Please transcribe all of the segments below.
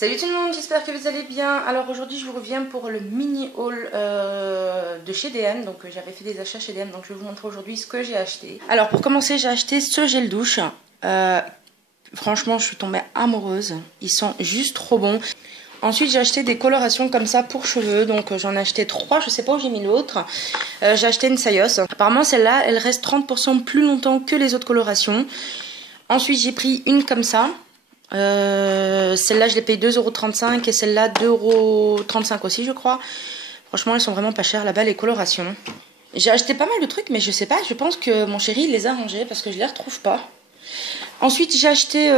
Salut tout le monde, j'espère que vous allez bien. Alors aujourd'hui je vous reviens pour le mini haul de chez DM. Donc j'avais fait des achats chez DM, donc je vais vous montrer aujourd'hui ce que j'ai acheté. Alors pour commencer, j'ai acheté ce gel douche. Franchement je suis tombée amoureuse, ils sont juste trop bons. Ensuite j'ai acheté des colorations comme ça pour cheveux, donc j'en ai acheté 3, je sais pas où j'ai mis l'autre. J'ai acheté une Sayos. Apparemment celle-là elle reste 30% plus longtemps que les autres colorations. Ensuite j'ai pris une comme ça. Celle-là je l'ai payé 2,35 € et celle-là 2,35 € aussi je crois. Franchement elles sont vraiment pas chères là-bas les colorations. J'ai acheté pas mal de trucs mais je sais pas, je pense que mon chéri il les a rangés parce que je les retrouve pas. Ensuite j'ai acheté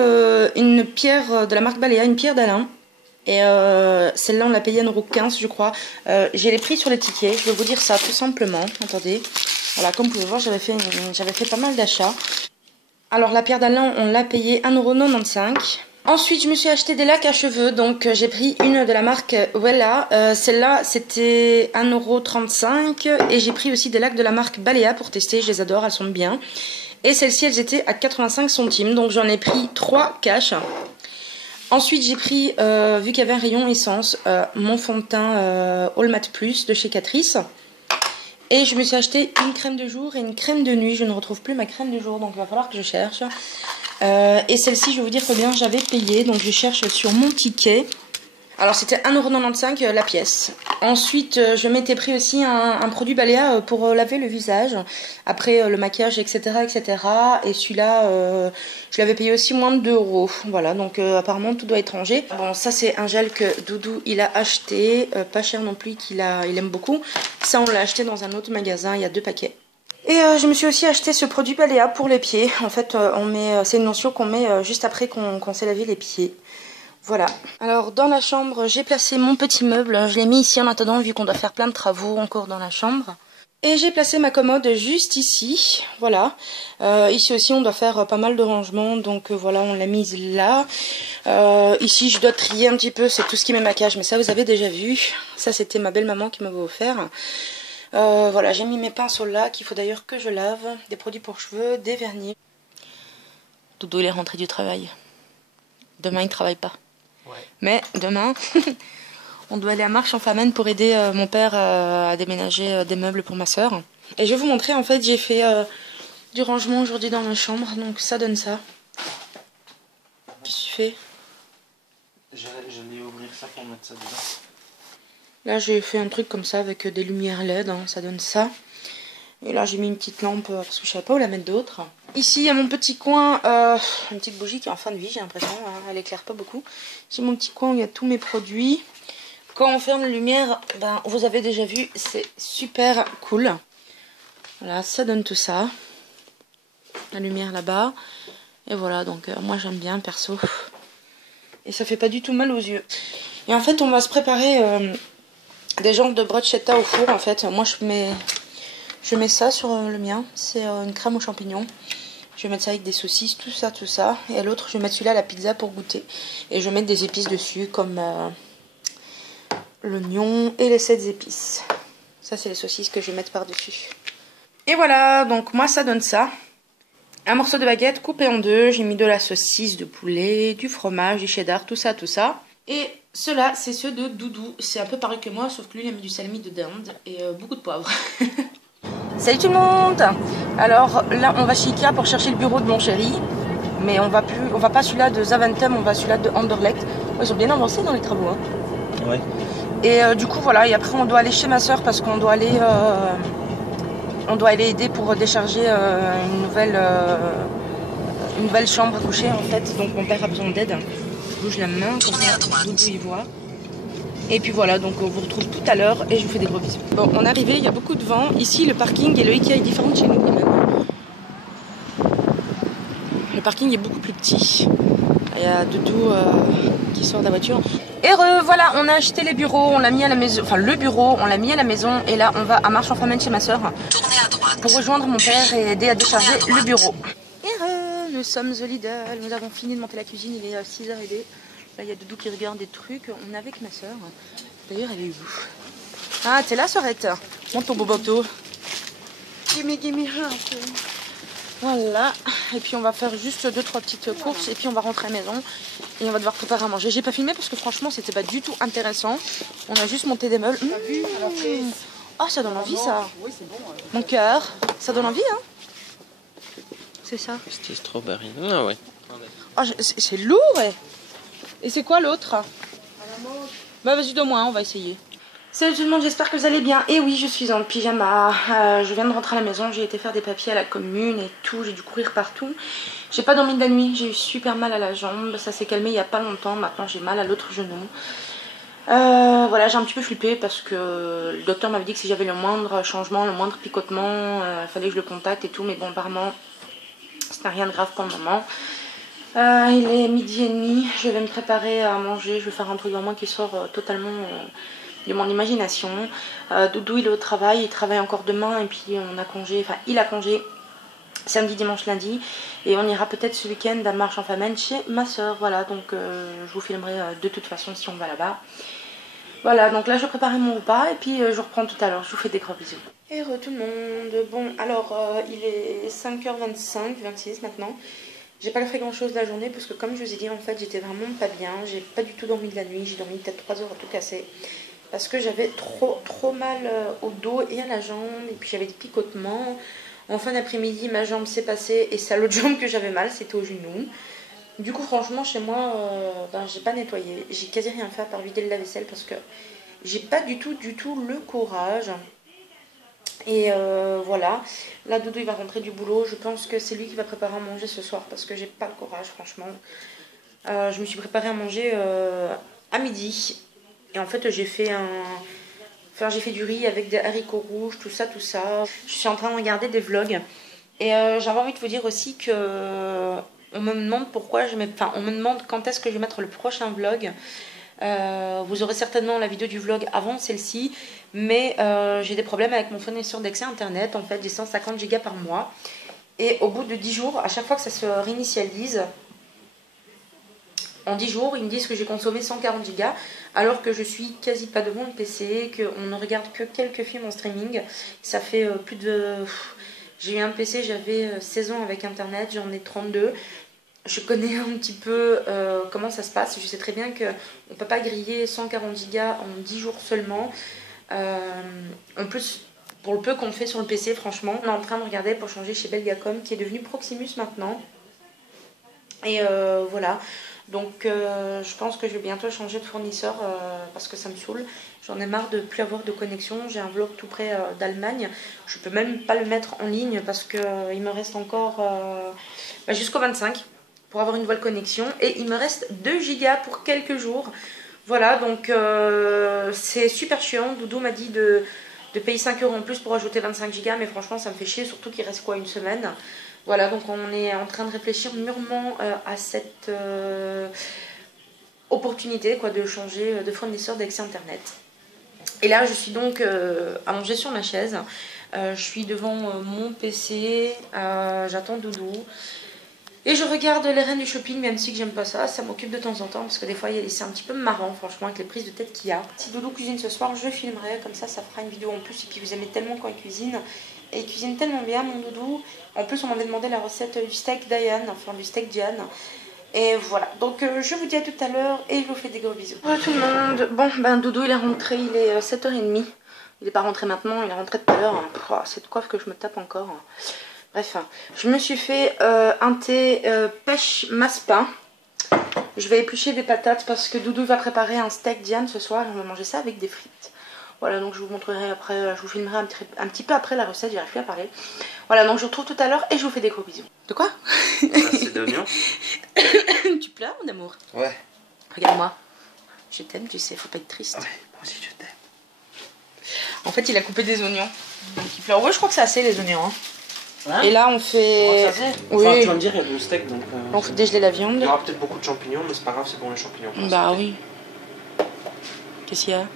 une pierre de la marque Balea, une pierre d'Alain. Et celle-là on l'a payée 1,15 € je crois. J'ai les prix sur les tickets, je vais vous dire ça tout simplement. Attendez, voilà, comme vous pouvez voir j'avais fait pas mal d'achats. Alors la pierre d'Alain on l'a payée 1,95 €. Ensuite je me suis acheté des lacs à cheveux, donc j'ai pris une de la marque Wella. Celle-là c'était 1,35 € et j'ai pris aussi des lacs de la marque Balea pour tester, je les adore, elles sont bien. Et celles-ci elles étaient à 85 centimes, donc j'en ai pris 3 cash. Ensuite j'ai pris, vu qu'il y avait un rayon essence, mon fond de teint All Matte Plus de chez Catrice. Et je me suis acheté une crème de jour et une crème de nuit. Je ne retrouve plus ma crème de jour, donc il va falloir que je cherche. Et celle-ci, je vais vous dire combien j'avais payé. Donc je cherche sur mon ticket. Alors c'était 1,95 € la pièce. Ensuite, je m'étais pris aussi un produit Balea pour laver le visage. Après le maquillage, etc. etc. Et celui-là, je l'avais payé aussi moins de 2 €. Voilà, donc apparemment tout doit être rangé. Bon, ça c'est un gel que Doudou il a acheté. Pas cher non plus, il aime beaucoup. Ça on l'a acheté dans un autre magasin, il y a 2 paquets. Et je me suis aussi acheté ce produit Balea pour les pieds. En fait, c'est une lotion qu'on met juste après qu'on s'est lavé les pieds. Voilà. Alors dans la chambre, j'ai placé mon petit meuble. Je l'ai mis ici en attendant vu qu'on doit faire plein de travaux encore dans la chambre. Et j'ai placé ma commode juste ici. Voilà. Ici aussi on doit faire pas mal de rangements. Donc voilà, on l'a mise là. Ici je dois trier un petit peu. C'est tout ce qui est mes maquillages. Mais ça vous avez déjà vu. Ça c'était ma belle maman qui m'avait offert. Voilà, j'ai mis mes pinceaux là qu'il faut d'ailleurs que je lave. Des produits pour cheveux, des vernis. Doudou il est rentré du travail. Demain il travaille pas. Ouais. Mais demain, on doit aller à Marche-en-Famenne pour aider mon père à déménager des meubles pour ma soeur. Et je vais vous montrer, en fait, j'ai fait du rangement aujourd'hui dans ma chambre, donc ça donne ça. Qu'est-ce que tu fais? J'allais ouvrir ça pour mettre ça dedans. Là, j'ai fait un truc comme ça avec des lumières LED, hein, ça donne ça. Et là, j'ai mis une petite lampe parce que je savais pas où la mettre d'autre. Ici, il y a mon petit coin, une petite bougie qui est en fin de vie, j'ai l'impression, hein, elle éclaire pas beaucoup. J'ai mon petit coin où il y a tous mes produits. Quand on ferme la lumière, ben, vous avez déjà vu, c'est super cool. Voilà, ça donne tout ça. La lumière là-bas. Et voilà, donc moi j'aime bien, perso. Et ça fait pas du tout mal aux yeux. Et en fait, on va se préparer des genres de bruschetta au four, en fait. Moi, je mets ça sur le mien, c'est une crème aux champignons. Je vais mettre ça avec des saucisses, tout ça, tout ça. Et à l'autre, je vais mettre celui-là à la pizza pour goûter. Et je vais mettre des épices dessus, comme l'oignon et les 7 épices. Ça, c'est les saucisses que je vais mettre par-dessus. Et voilà, donc moi, ça donne ça. Un morceau de baguette coupé en deux. J'ai mis de la saucisse de poulet, du fromage, du cheddar, tout ça, tout ça. Et ceux-là, c'est ceux de Doudou. C'est un peu pareil que moi, sauf que lui, il a mis du salami de dinde et beaucoup de poivre. Salut tout le monde! Alors là on va chez Ikea pour chercher le bureau de mon chéri. Mais on va pas celui-là de Zaventem, on va celui-là de Anderlecht. Ils sont bien avancés dans les travaux. Hein. Ouais. Et du coup voilà, et après on doit aller chez ma soeur parce qu'on doit aller aider pour décharger une nouvelle chambre à coucher en fait. Donc mon père a besoin d'aide. Je bouge la main, comme ça Doudou y voit. Et puis voilà, donc on vous retrouve tout à l'heure et je vous fais des gros bisous. Bon, on est arrivé, il y a beaucoup de vent. Ici, le parking et le Ikea est différent de chez nous quand même. Le parking est beaucoup plus petit. Il y a Doudou qui sort de la voiture. Et voilà, on a acheté les bureaux, on l'a mis à la maison. Enfin, le bureau, on l'a mis à la maison. Et là, on va à Marche-en-Famenne chez ma soeur pour rejoindre mon père et aider à décharger le bureau. Et nous sommes au Lidl. Nous avons fini de monter la cuisine, il est 6h30. Là, il y a Doudou qui regarde des trucs. On est avec ma soeur. D'ailleurs, elle est où? Ah, t'es là, Sorette? Monte ton beau bateau. Gimme, gimme, Voilà, et puis on va faire juste 2-3 petites courses et puis on va rentrer à la maison et on va devoir préparer à manger. J'ai pas filmé parce que franchement c'était pas du tout intéressant. On a juste monté des meubles. Oh, ça donne envie ça. Oui, c'est bon. Mon cœur, ça donne envie hein. C'est ça. C'était strawberry. Ah ouais. Oh, c'est lourd. Et c'est quoi l'autre? Bah vas-y de moi, on va essayer. Salut tout le monde, j'espère que vous allez bien. Et oui, je suis en pyjama. Je viens de rentrer à la maison, j'ai été faire des papiers à la commune et tout. J'ai dû courir partout. J'ai pas dormi de la nuit, j'ai eu super mal à la jambe. Ça s'est calmé il y a pas longtemps. Maintenant j'ai mal à l'autre genou. Voilà, j'ai un petit peu flippé parce que le docteur m'avait dit que si j'avais le moindre changement, le moindre picotement, il fallait que je le contacte et tout. Mais bon, apparemment, ce n'est rien de grave pour le moment. Il est 12h30, je vais me préparer à manger. Je vais faire un truc vraiment qui sort totalement de mon imagination. Doudou il est au travail, il travaille encore demain et puis on a congé, enfin il a congé samedi, dimanche, lundi et on ira peut-être ce week-end à Marche en Famenne chez ma soeur. Voilà, donc je vous filmerai de toute façon si on va là-bas. Voilà, donc là je vais préparer mon repas et puis je reprends tout à l'heure. Je vous fais des gros bisous. Et tout le monde, bon alors il est 5h25, 26 maintenant. J'ai pas fait grand chose la journée parce que comme je vous ai dit en fait j'étais vraiment pas bien. J'ai pas du tout dormi de la nuit, j'ai dormi peut-être 3 heures à tout casser. Parce que j'avais trop mal au dos et à la jambe. Et puis j'avais des picotements. En fin d'après-midi, ma jambe s'est passée. Et c'est à l'autre jambe que j'avais mal, c'était au genou. Du coup, franchement, chez moi, j'ai pas nettoyé. J'ai quasi rien fait à part vider le lave-vaisselle. Parce que j'ai pas du tout le courage. Et voilà. Là, Doudou, il va rentrer du boulot. Je pense que c'est lui qui va préparer à manger ce soir. Parce que j'ai pas le courage, franchement. Je me suis préparée à manger à midi. Et en fait, j'ai fait du riz avec des haricots rouges, tout ça. Je suis en train de regarder des vlogs. Et j'avais envie de vous dire aussi que on me demande on me demande quand est-ce que je vais mettre le prochain vlog. Vous aurez certainement la vidéo du vlog avant celle-ci. Mais j'ai des problèmes avec mon fournisseur d'accès internet. En fait, j'ai 150 Go par mois. Et au bout de 10 jours, à chaque fois que ça se réinitialise, en 10 jours, ils me disent que j'ai consommé 140 Go, alors que je suis quasi pas devant le PC, qu'on ne regarde que quelques films en streaming. Ça fait plus de... J'ai eu un PC, j'avais 16 ans avec internet, j'en ai 32. Je connais un petit peu comment ça se passe. Je sais très bien qu'on ne peut pas griller 140 Go en 10 jours seulement. En plus, pour le peu qu'on fait sur le PC, franchement, on est en train de regarder pour changer chez Belgacom, qui est devenu Proximus maintenant. Et voilà. Donc je pense que je vais bientôt changer de fournisseur parce que ça me saoule. J'en ai marre de plus avoir de connexion. J'ai un vlog tout près d'Allemagne. Je peux même pas le mettre en ligne parce que il me reste encore jusqu'au 25 pour avoir une nouvelle connexion. Et il me reste 2 gigas pour quelques jours. Voilà, donc c'est super chiant. Doudou m'a dit de payer 5 € en plus pour ajouter 25 gigas. Mais franchement ça me fait chier, surtout qu'il reste quoi, une semaine. Voilà, donc on est en train de réfléchir mûrement à cette opportunité quoi, de changer de fournisseur d'accès internet. Et là, je suis donc à manger sur ma chaise. Je suis devant mon PC, j'attends Doudou. Et je regarde les reines du shopping, même si j'aime pas ça. Ça m'occupe de temps en temps, parce que des fois, c'est un petit peu marrant, franchement, avec les prises de tête qu'il y a. Si Doudou cuisine ce soir, je filmerai, comme ça fera une vidéo en plus. Et puis vous aimez tellement quand il cuisine. Et il cuisine tellement bien, mon Doudou. En plus, on m'avait demandé la recette du steak Diane, enfin du steak Diane. Et voilà, donc je vous dis à tout à l'heure et je vous fais des gros bisous. Bonjour tout le monde. Bon, ben Doudou il est rentré, il est 7h30. Il n'est pas rentré maintenant, il est rentré tout à l'heure. Cette coiffe que je me tape encore. Bref, je me suis fait un thé pêche massepain. Je vais éplucher des patates parce que Doudou va préparer un steak Diane ce soir. On va manger ça avec des frites. Voilà, donc je vous montrerai après, je vous filmerai un petit peu après la recette, j'arrive plus à parler. Voilà, donc je vous retrouve tout à l'heure et je vous fais des gros bisous. De quoi? C'est d'oignon. Tu pleures, mon amour? Ouais. Regarde-moi. Je t'aime, tu sais, faut pas être triste. Ouais, moi aussi je t'aime. En fait, il a coupé des oignons. Donc il pleure. Ouais, je crois que c'est assez les oignons. Hein. Hein? Et là, on fait... Oui. Enfin, tu vas Oui. me dire, il y a du steak, donc... On fait dégeler la viande. Il y aura peut-être beaucoup de champignons, mais c'est pas grave, c'est bon les champignons. Bah oui. Qu'est-ce qu'il y a?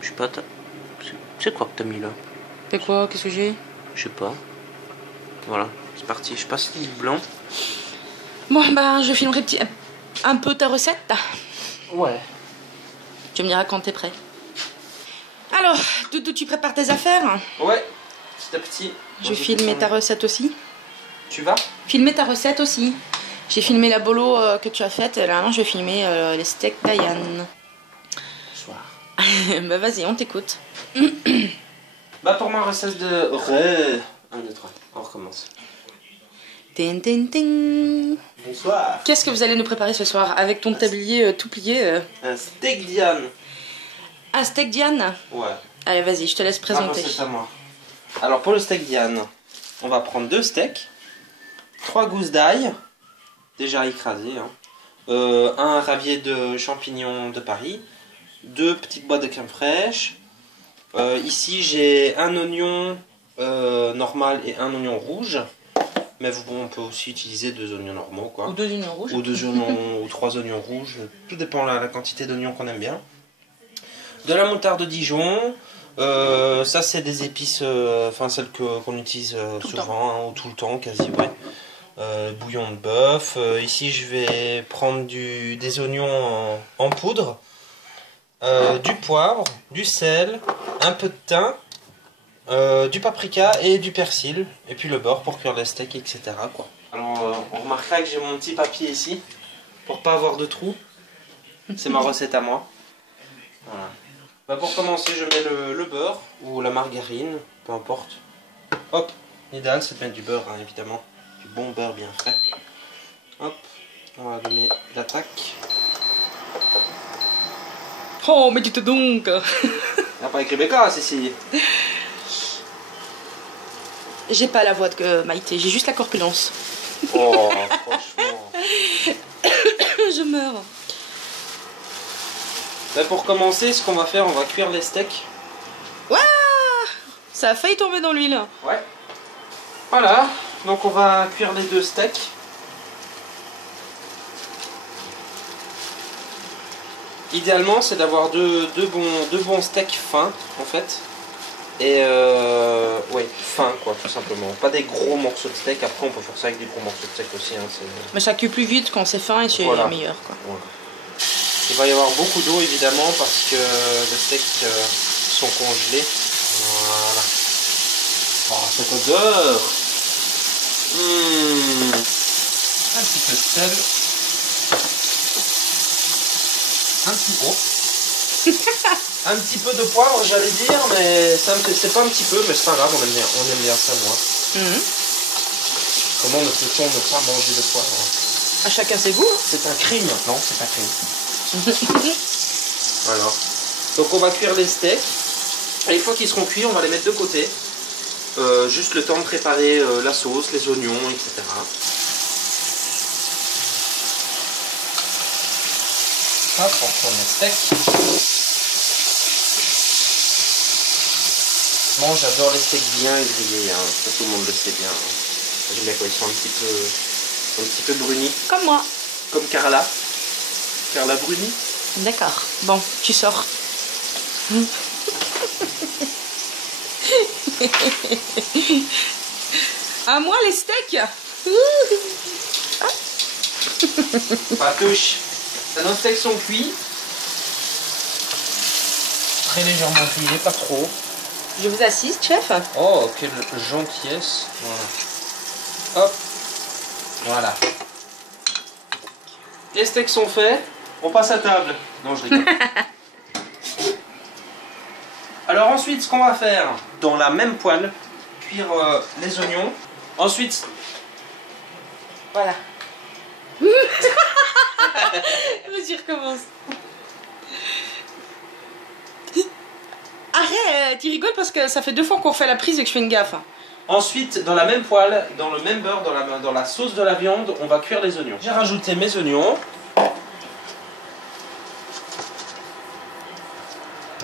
Je sais pas, c'est quoi que t'as mis là? C'est quoi? Qu'est-ce que j'ai? Je sais pas. Voilà, c'est parti. Je passe le blanc. Bon, bah, je filmerai un peu ta recette. Ouais. Tu me diras quand t'es prêt. Alors, Doudou, tu prépares tes affaires? Ouais, petit à petit. Je vais filmer ta recette aussi. Tu vas? filmer ta recette aussi. J'ai filmé la bolo que tu as faite. Là, maintenant, je vais filmer les steaks Diane. Bonsoir. Bah vas-y, on t'écoute. Bah pour ma recette de... 1, 2, 3, on recommence. Tin, tin, tin. Bonsoir. Qu'est-ce que vous allez nous préparer ce soir avec ton tablier tout plié Un steak Diane. Un steak Diane? Ouais. Allez, vas-y, je te laisse présenter. C'est à moi. Alors pour le steak Diane, on va prendre 2 steaks, 3 gousses d'ail, déjà écrasées, hein. Un ravier de champignons de Paris, 2 petites boîtes de crème fraîche. Ici j'ai un oignon normal et un oignon rouge. Mais on peut aussi utiliser 2 oignons normaux, quoi. Ou 2 oignons rouges. Ou 2 oignons, ou 3 oignons rouges. Tout dépend de la quantité d'oignons qu'on aime bien. De la moutarde de Dijon. Ça, c'est des épices, enfin celles qu'on utilise souvent, hein, ou tout le temps, quasi, ouais. Bouillon de bœuf. Ici, je vais prendre des oignons en poudre. Du poivre, du sel, un peu de thym. Du paprika et du persil, et puis le beurre pour cuire les steaks, etc. quoi. Alors on remarquera que j'ai mon petit papier ici pour pas avoir de trous. C'est ma recette à moi. Voilà. Bah pour commencer, je mets le beurre ou la margarine, peu importe. Hop, l'idéal c'est de mettre du beurre, hein, évidemment, du bon beurre bien frais. Hop, on va allumer l'attaque. Oh, mais dis-toi donc. Il n'y a pas écrit Becca, Cécile. J'ai pas la voix de Maïté, j'ai juste la corpulence. Oh, franchement. Je meurs. Bah pour commencer, ce qu'on va faire, on va cuire les steaks. Waouh, ça a failli tomber dans l'huile. Ouais. Voilà, donc on va cuire les 2 steaks. Idéalement, c'est d'avoir deux bons steaks fins, en fait. Et ouais, fin quoi, tout simplement. Pas des gros morceaux de steak. Après, on peut faire ça avec des gros morceaux de steak aussi. Hein, mais ça cuit plus vite quand c'est fin et c'est voilà. meilleur quoi. Voilà. Il va y avoir beaucoup d'eau évidemment parce que les steaks sont congelés. Voilà. Oh, cette odeur. Un petit peu de sel. Un petit peu de poivre, j'allais dire, mais c'est pas un petit peu, mais c'est pas grave, on aime bien ça, moi. Comment ne peut-on ne pas manger de poivre? À chacun ses goûts. C'est un crime. Non, c'est un crime. Voilà. Donc on va cuire les steaks. Et une fois qu'ils seront cuits, on va les mettre de côté. Juste le temps de préparer la sauce, les oignons, etc. Hop, on tourne les steaks. Moi j'adore les steaks bien grillés, hein. Ça, tout le monde le sait bien. J'aime bien quand ils sont un petit peu brunis. Comme moi. Comme Carla. Carla Bruni. D'accord. Bon, tu sors. À moi les steaks. Pas touche. Nos steaks sont cuits. Très légèrement grillés, pas trop. Je vous assiste, chef. Oh, quelle gentillesse. Voilà. Hop. Voilà. Les steaks sont faits. On passe à table. Non, je rigole. Alors ensuite, ce qu'on va faire, dans la même poêle, cuire les oignons. Ensuite... Voilà. Vas-y, recommence. Arrête, tu rigoles parce que ça fait 2 fois qu'on fait la prise et que je fais une gaffe. Ensuite, dans la même poêle, dans le même beurre, dans la sauce de la viande, on va cuire les oignons. J'ai rajouté mes oignons.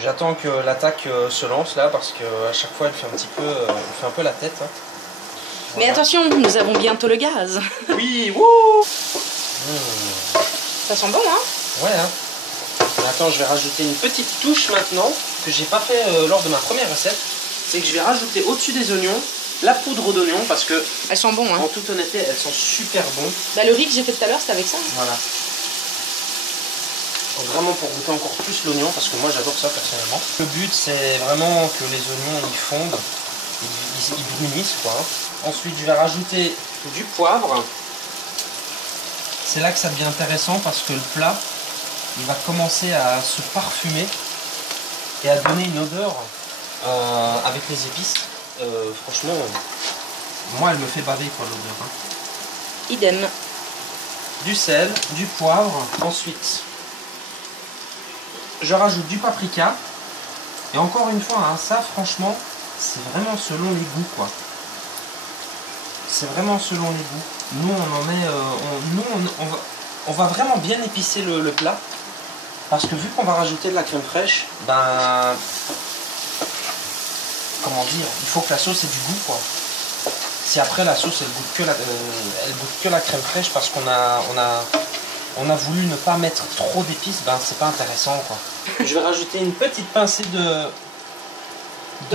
J'attends que l'attaque se lance là parce qu'à chaque fois elle fait un peu la tête. Hein. Mais voilà. Attention, nous avons bientôt le gaz. Oui, wouh. Ça sent bon, hein? Ouais, hein. Attends, je vais rajouter une petite touche maintenant que j'ai pas fait lors de ma première recette. C'est que je vais rajouter au-dessus des oignons la poudre d'oignon parce que... Elles sont bons, hein. En toute honnêteté, elles sont super bons. Bah le riz que j'ai fait tout à l'heure, c'était avec ça. Voilà. Donc vraiment pour goûter encore plus l'oignon parce que moi j'adore ça personnellement. Le but c'est vraiment que les oignons ils fondent ils brunissent quoi. Ensuite je vais rajouter du poivre. C'est là que ça devient intéressant parce que le plat il va commencer à se parfumer et à donner une odeur avec les épices. Franchement, moi elle me fait baver quoi l'odeur. Hein. Idem. Du sel, du poivre. Ensuite, je rajoute du paprika. Et encore une fois, hein, ça franchement, c'est vraiment selon les goûts quoi. C'est vraiment selon les goûts. Nous on en met, on va vraiment bien épicer le plat. Parce que vu qu'on va rajouter de la crème fraîche, ben, comment dire, il faut que la sauce ait du goût quoi. Si après la sauce elle goûte que la crème fraîche parce qu'on a voulu ne pas mettre trop d'épices, ben c'est pas intéressant quoi. Je vais rajouter une petite pincée de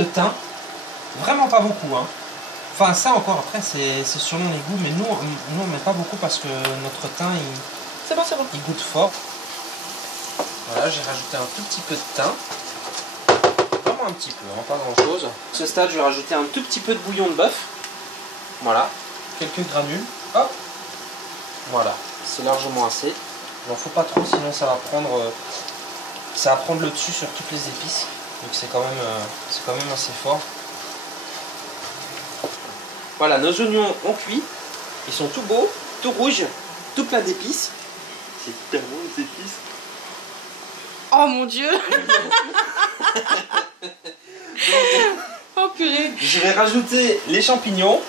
thym, vraiment pas beaucoup hein. Enfin ça encore après c'est selon les goûts, mais nous on met pas beaucoup parce que notre thym c'est bon. Il goûte fort. Voilà, j'ai rajouté un tout petit peu de thym. Vraiment un petit peu, hein, pas grand chose. À ce stade je vais rajouter un tout petit peu de bouillon de bœuf. Voilà, quelques granules, hop, voilà, c'est largement assez. Il n'en faut pas trop, sinon ça va prendre le dessus sur toutes les épices. Donc c'est quand même assez fort. Voilà, nos oignons ont cuit. Ils sont tout beaux, tout rouges, tout plein d'épices. C'est tellement les épices. Oh mon dieu. Oh purée. Je vais rajouter les champignons.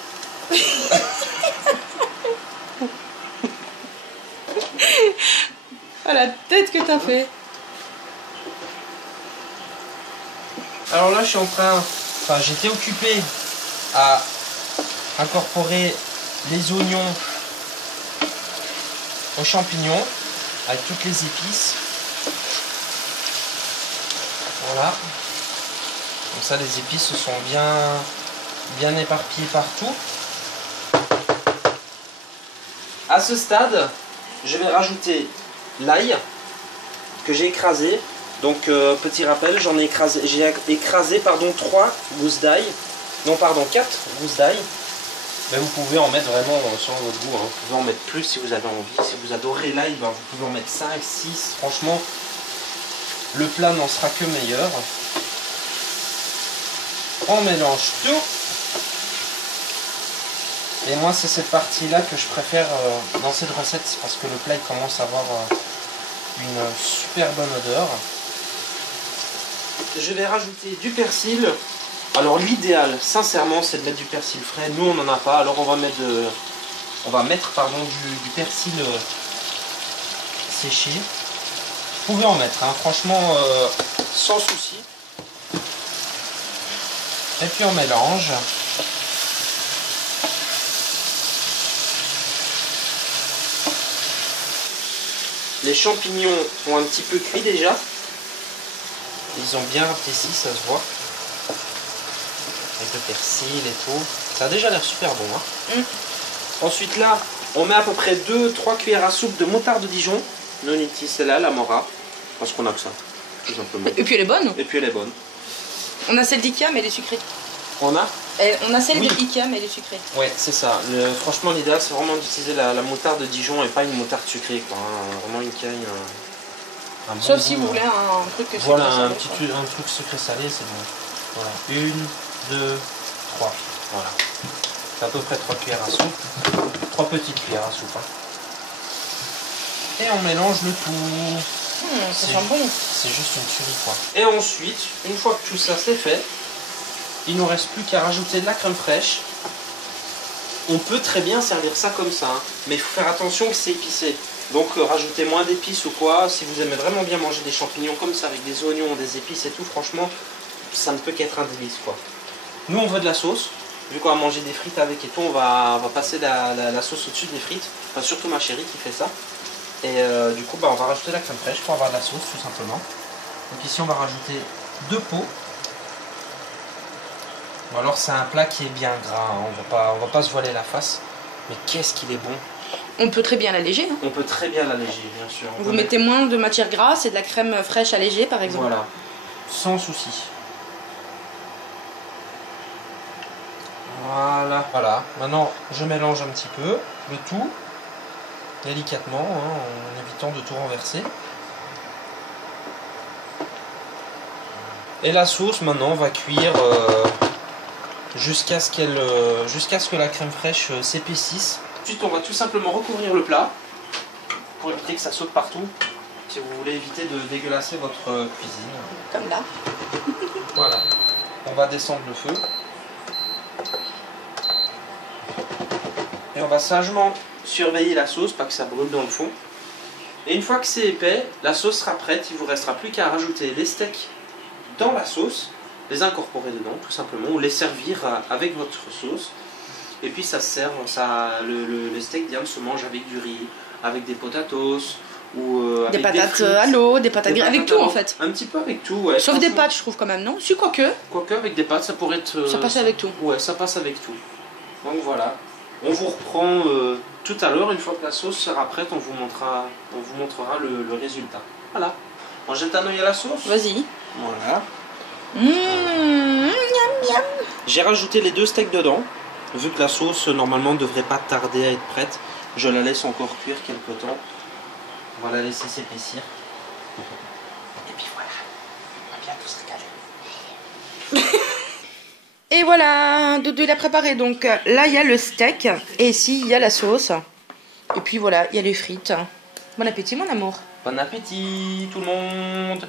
Oh la tête que t'as fait. Alors là je suis en train, enfin j'étais occupé à incorporer les oignons aux champignons avec toutes les épices. Voilà. Comme ça les épices se sont bien éparpillées partout. À ce stade, je vais rajouter l'ail que j'ai écrasé. Donc petit rappel, j'ai écrasé 3 gousses d'ail. Non pardon, 4 gousses d'ail. Mais vous pouvez en mettre vraiment selon votre goût. Hein. Vous pouvez en mettre plus si vous avez envie. Si vous adorez l'ail, ben, vous pouvez en mettre 5, 6. Franchement, le plat n'en sera que meilleur. On mélange tout. Et moi c'est cette partie là que je préfère dans cette recette parce que le plat il commence à avoir une super bonne odeur. Je vais rajouter du persil. Alors l'idéal sincèrement c'est de mettre du persil frais. Nous on n'en a pas, alors on va mettre du persil séché. Vous pouvez en mettre hein, franchement sans souci. Et puis on mélange. Les champignons ont un petit peu cuit déjà. Ils ont bien épaissi, ça se voit. Avec le persil et tout. Ça a déjà l'air super bon. Hein. Ensuite là, on met à peu près 2-3 cuillères à soupe de moutarde de Dijon. Non utilise-la, la Mora. Parce qu'on a que ça, tout simplement. Et puis elle est bonne. Et puis elle est bonne. On a celle d'Ikea mais elle est sucrée. On a celle de Ikea mais elle est sucrée. Ouais, c'est ça. Franchement, l'idéal c'est vraiment d'utiliser la moutarde de Dijon et pas une moutarde sucrée. Quoi. Vraiment une caille. Un bon sauf si goût, vous voulez un truc sucré. Voilà, salé, un truc sucré salé, c'est bon. Voilà. 1, 2, 3. Voilà. C'est à peu près 3 cuillères à soupe. 3 petites cuillères à soupe. Hein. Et on mélange le tout. Ça sent bon. C'est juste une tuerie quoi. Et ensuite, une fois que tout ça c'est fait, il ne nous reste plus qu'à rajouter de la crème fraîche. On peut très bien servir ça comme ça, hein, mais il faut faire attention que c'est épicé. Donc rajoutez moins d'épices ou quoi. Si vous aimez vraiment bien manger des champignons comme ça, avec des oignons, des épices et tout, franchement, ça ne peut qu'être un délice quoi. Nous on veut de la sauce. Vu qu'on va manger des frites avec et tout, on va passer la sauce au-dessus des frites. Enfin, surtout ma chérie qui fait ça. Et du coup, on va rajouter la crème fraîche pour avoir de la sauce tout simplement. Donc ici, on va rajouter 2 pots. Ou alors c'est un plat qui est bien gras, hein. On va pas se voiler la face. Mais qu'est-ce qu'il est bon. On peut très bien l'alléger. Hein. On peut très bien l'alléger, bien sûr. Vous mettez moins de matière grasse et de la crème fraîche allégée par exemple. Voilà, sans souci. Voilà, voilà. Maintenant, je mélange un petit peu le tout, délicatement, hein, en évitant de tout renverser. Et la sauce, maintenant, va cuire jusqu'à ce que la crème fraîche s'épaississe. Ensuite, on va tout simplement recouvrir le plat pour éviter que ça saute partout. Si vous voulez éviter de dégueulasser votre cuisine. Comme là. Voilà. On va descendre le feu. Et on va sagement surveiller la sauce, pas que ça brûle dans le fond. Et une fois que c'est épais, la sauce sera prête. Il vous restera plus qu'à rajouter les steaks dans la sauce, les incorporer dedans tout simplement, ou les servir avec votre sauce. Et puis ça se sert, le steak d'Iam se mange avec du riz, avec des potatoes, ou avec des patates frites, à l'eau, des patates avec tout en fait. Un petit peu avec tout, ouais. Sauf des pâtes, je trouve quand même, non? Si, quoique. Quoique avec des pâtes, ça pourrait être... ça passe avec tout. Ouais, ça passe avec tout. Donc voilà. On vous reprend tout à l'heure, une fois que la sauce sera prête, on vous montrera le résultat. Voilà. On jette un œil à la sauce. Vas-y. Voilà. Miam, miam. J'ai rajouté les 2 steaks dedans. Vu que la sauce normalement ne devrait pas tarder à être prête, je la laisse encore cuire quelque temps. On va la laisser s'épaissir. Et puis voilà. On va bientôt se régaler. Et voilà, Doudou il a préparé. Donc là il y a le steak et ici il y a la sauce. Et puis voilà, il y a les frites. Bon appétit mon amour. Bon appétit tout le monde.